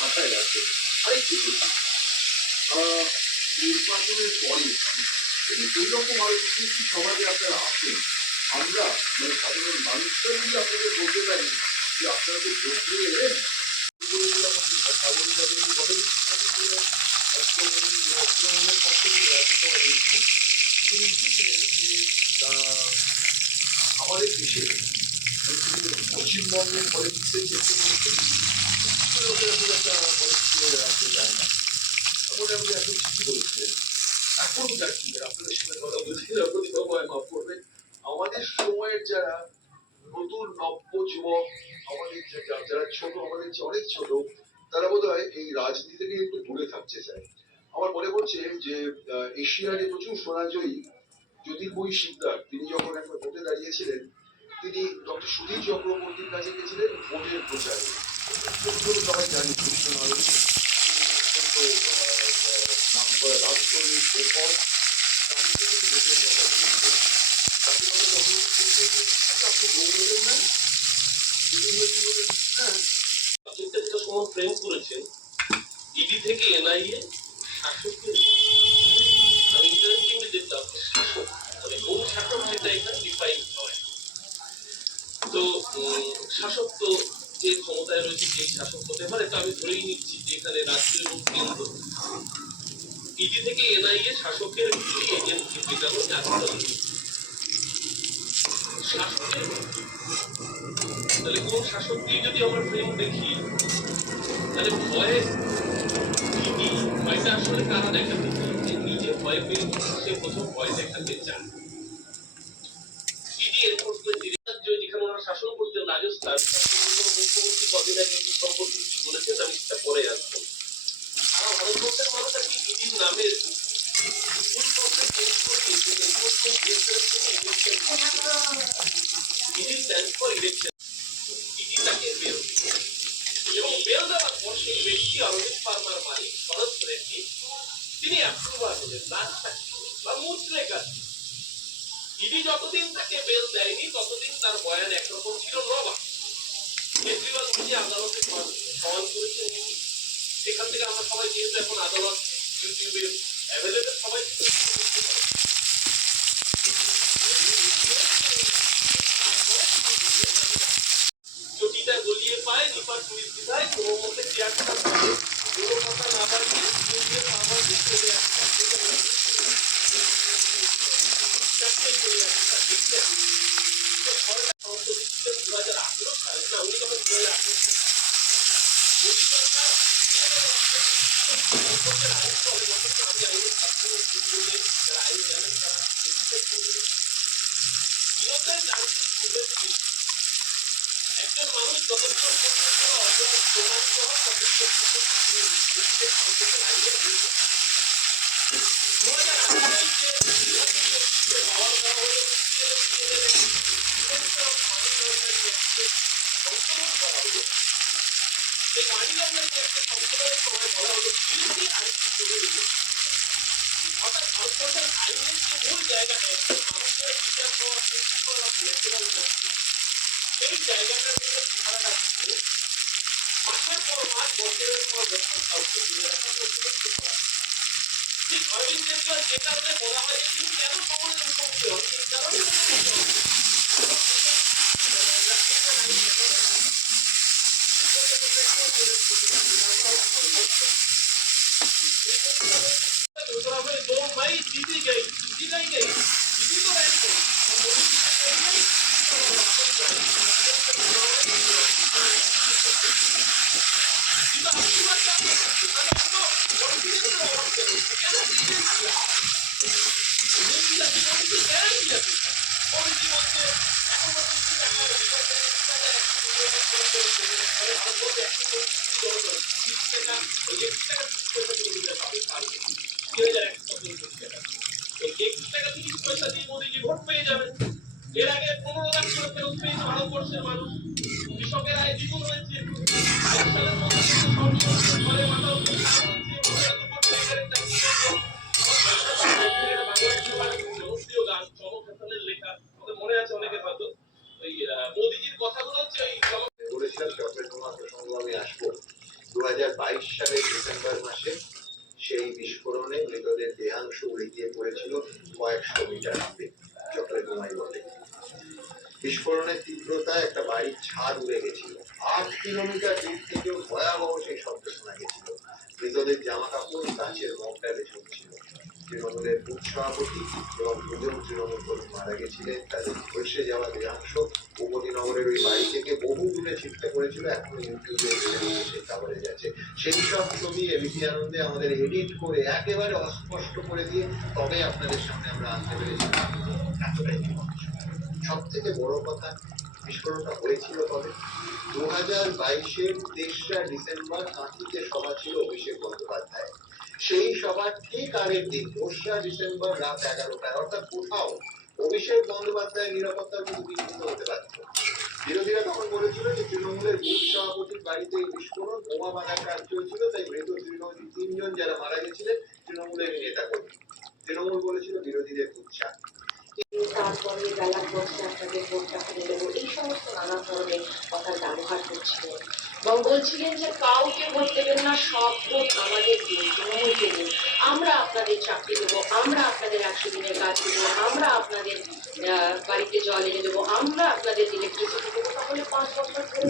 মাথায় রাখবে। আরেকটু নির্বাচনের পরে যদি এইরকম আরো কিছু সমাজে আপনারা আসেন, আমরা মানে সাধারণ মানুষরা যদি আপনাদের বলতে পারি যে আপনারা তো ভোট দিয়ে এলেন, আমাদের দেশে পশ্চিমবঙ্গের পলিটিক্সের ক্ষেত্রে একটা পলিটিক্সে রাখতে চায় না। তারপরে আপনি এখন ঠিকই বলেছিলেন, এখনো দেখি আপনাদের সঙ্গে কথা বলছি প্রতিভাব মাফ করবেন, আমাদের সময়ের যারা নতুন নব্য যুবক, আমাদের যারা ছোট, আমাদের চেয়ে অনেক ছোট, তারা বোধ হয় এই রাজনীতি থেকে একটু দূরে থাকতে চায়। আমার মনে পড়ছে যে এশিয়ারে প্রচুর সোনাজয়ী জ্যোতির্ময়ী শিকদার, তিনি যখন একবার ভোটে দাঁড়িয়েছিলেন, তিনি ডক্টর সুধীর চক্রবর্তীর কাছে গেছিলেন ভোটের প্রচারে। সবাই জানি কৃষ্ণ নারায়ণ রাজনৈতিক রেকর্ড, ভোটের কথা বলছেন আপনি দৌড়বেন না, ফ্রেম করেছেন ইডি থেকে এনআইএ শাসকের, আমি ইন্টারেস্টিংলি দেখলাম শাসক মানে কোন শাসক সেটা এখানে ডিফাইন হয়। তো শাসক তো যে ক্ষমতায় রয়েছে সেই শাসক হতে পারে, তো আমি ধরেই নিচ্ছি যে এখানে রাজ্য এবং কেন্দ্র। ইডি থেকে এনআইএ শাসকের এজেন্সি পেটানো শাসকের, তাহলে কোন শাসককে যদি আমরা ফ্রেম দেখি, তাহলে ভয়ে ভয়টা আসলে কারা দেখাতে চায়, যে নিজে ভয় পেয়ে সে প্রথম ভয় দেখাতে চায়। ইডি এনফোর্সমেন্ট ডিরেক্টর যেখানে ওনারা শাসন করতেন রাজস্থান, মুখ্যমন্ত্রী কদিন আগে ইডি সম্পর্কে কি বলেছেন আমি সেটা পরে আসবো। সারা ভারতবর্ষের মানুষ আর কি ইডির নামের ফুল ফর্মটা চেঞ্জ করে দিয়েছেন, এনফোর্সমেন্ট ডিরেক্টরেট থেকে election, ED stand for election. ED তাকে বেল এবং বেল দেওয়ার পর সেই ব্যক্তি অরবিন্দ ফার্মার মালিক শরৎ রেড্ডি তিনি অ্যাপ্রুভাল হলেন বা মুচড়ে কাছে। ইডি যতদিন তাকে বেল দেয়নি ততদিন তার বয়ান একরকম ছিল, নবা কেজরিওয়াল নিজে আদালতে সওয়াল করেছেন। সেখান থেকে আমরা সবাই যেহেতু এখন আদালত ইউটিউবে অ্যাভেলেবেল, সবাই চটিটা গলিয়ে পায় নিপার পুলিশ বিধায় কোনো মধ্যে চেয়ারটা থাকে কোনো কথা না বাড়িয়ে আমার চলে আসছে উনি তখন 2018 একজন মানুষ যতক্ষণ অর্থাৎ ভারতবর্ষের আইনের যে মূল জায়গাটা মানুষের বিচার পাওয়ার সেই জায়গাটার মধ্যে ধারাটা ছিল মাসের পর মাস, বছরের পর বছর কাউকে দিয়ে রাখা ঠিক অরবিন্দ কেজরিওয়াল যে কারণে বলা হয় যে তিনি কেন কংগ্রেসের মুখোমুখি হন, সেই কারণে भाई जीती गई जीती तो रहती পয়সা দিয়ে মোদীজি ভোট পেয়ে যাবেন। এর আগে 15 লাখ করে ফেরত পেয়েছে ভারতবর্ষের মানুষ, কৃষকের আয় দ্বিগুণ হয়েছে। জনপ্রিয় গান চমক হাসানের লেখা, মনে আছে অনেকের হয়তো, ওই মোদীজির কথাগুলো হচ্ছে ওই সালের ডিসেম্বর মাসে সেই বিস্ফোরণে মৃতদের দেহাংশ উড়ে গিয়ে পড়েছিল কয়েকশো মিটার দূরে, চক্রে ঘুমাই বলে। বিস্ফোরণের তীব্রতায় একটা বাড়ির ছাদ উড়ে গেছিল। 8 কিলোমিটার দূর থেকেও ভয়াবহ সেই শব্দ শোনা গেছিল। মৃতদের জামা কাপড় গাছের মগডালে ঝুলছিল। তৃণমূলের বুথ সভাপতি এবং দুজন তৃণমূল কর্মী মারা গেছিলেন। তাদের ধসে যাওয়া দেহাংশ উপদীনগরের ওই বাড়ি থেকে বহু দূরে ছিটকে পড়েছিল। এখন ইউটিউবে সেই কাভারেজ আছে। সেই সব ছবি এবিপি আনন্দে আমাদের এডিট করে একেবারে অস্পষ্ট করে দিয়ে তবে আপনাদের সামনে আমরা আনতে পেরেছিলাম। এতটাই সব থেকে বড় কথা, বিস্ফোরণটা হয়েছিল কবে? 2022-এর 3রা ডিসেম্বর কাঁথিতে সভা ছিল অভিষেক বন্দ্যোপাধ্যায়। সেই সভার ঠিক আগের দিন 2রা ডিসেম্বর রাত 11টায়, অর্থাৎ কোথাও অভিষেক বন্দ্যোপাধ্যায়ের নিরাপত্তার মধ্যে বিঘ্নিত হতে পারত। বিরোধীরা তখন বলেছিল যে তৃণমূলের বুথ সভাপতির বাড়িতে এই বিস্ফোরণ, বোমা বাঁধার কাজ চলছিল, তাই মৃত তৃণমূল 3জন যারা মারা গেছিলেন তৃণমূলের নেতা কর্মী। তৃণমূল বলেছিল বিরোধীদের উৎসাহ। তারপরে বেলা পড়ছে আপনাদের ভোটটা করে দেবো, এই সমস্ত নানা ধরনের কথার ব্যবহার করছিলেন এবং বলছিলেন যে কাউকে ভোট দেবেন না, সব ভোট আমাদের দিন, তৃণমূলকে দিন, আমরা আপনাদের চাকরি দেবো, আমরা আপনাদের 100 দিনের কাজ দেবো, আমরা আপনাদের বাড়িতে জল এনে দেবো, আমরা আপনাদের ইলেকট্রিসিটি দেবো। তাহলে 5 বছর ধরে